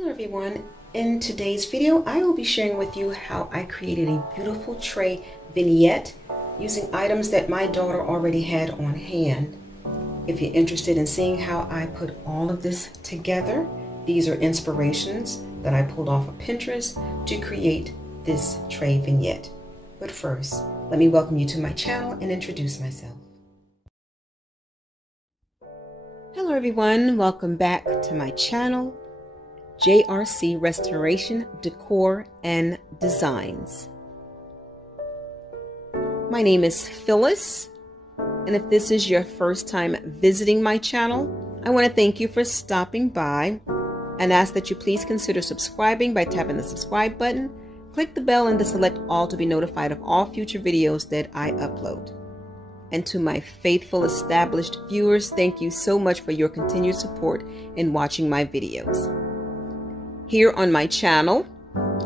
Hello everyone, in today's video I will be sharing with you how I created a beautiful tray vignette using items that my daughter already had on hand. If you're interested in seeing how I put all of this together, these are inspirations that I pulled off of Pinterest to create this tray vignette. But first, let me welcome you to my channel and introduce myself. Hello everyone, welcome back to my channel. JRC Restoration, Decor, and Designs. My name is Phyllis, and if this is your first time visiting my channel, I want to thank you for stopping by and ask that you please consider subscribing by tapping the subscribe button, click the bell, and to select all to be notified of all future videos that I upload. And to my faithful established viewers, thank you so much for your continued support in watching my videos. Here on my channel,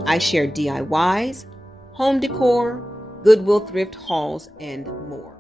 I share DIYs, home decor, Goodwill thrift hauls, and more.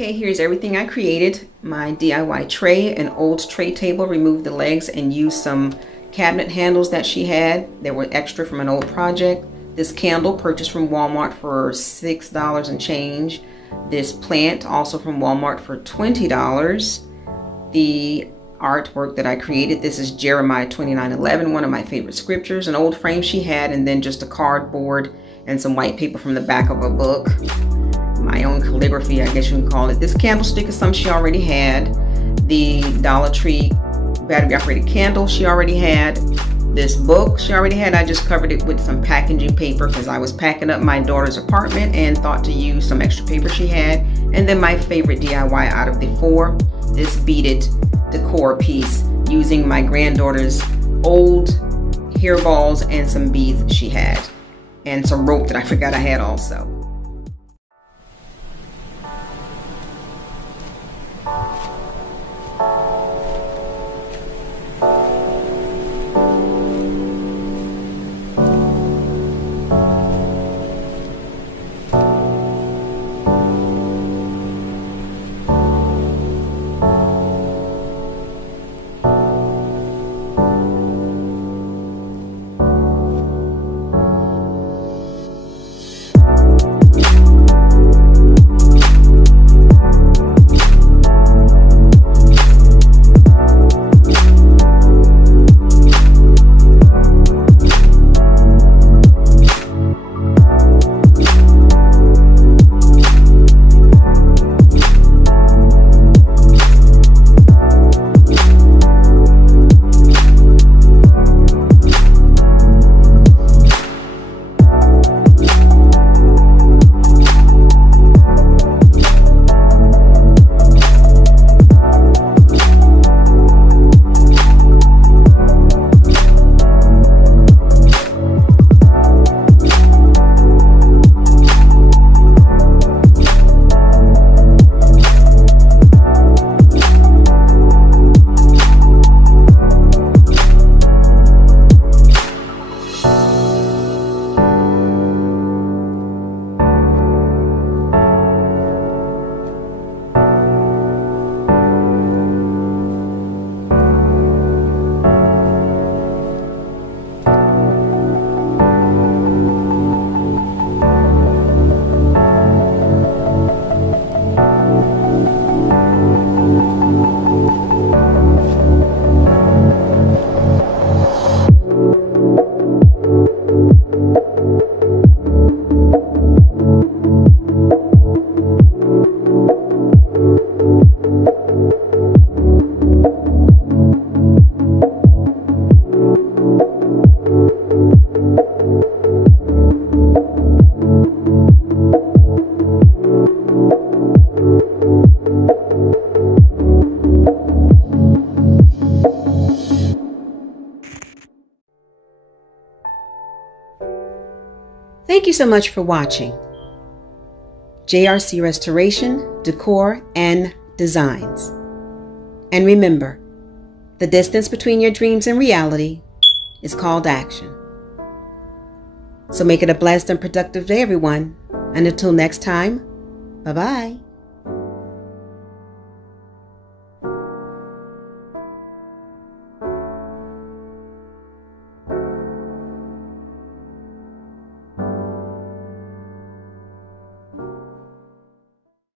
Okay, here's everything I created. My DIY tray, an old tray table, removed the legs and used some cabinet handles that she had. They were extra from an old project. This candle purchased from Walmart for $6 and change. This plant also from Walmart for $20. The artwork that I created, this is Jeremiah 29:11, one of my favorite scriptures, an old frame she had, and then just a cardboard and some white paper from the back of a book. My own calligraphy, I guess you can call it. This candlestick is something she already had. The Dollar Tree battery operated candle she already had. This book she already had. I just covered it with some packaging paper because I was packing up my daughter's apartment and thought to use some extra paper she had. And then my favorite DIY out of the four, this beaded decor piece using my granddaughter's old hairballs and some beads that she had, and some rope that I forgot I had also. Thank you so much for watching. JRC Restoration, Decor, and Designs. And remember, the distance between your dreams and reality is called action. So make it a blessed and productive day, everyone. And until next time, bye-bye.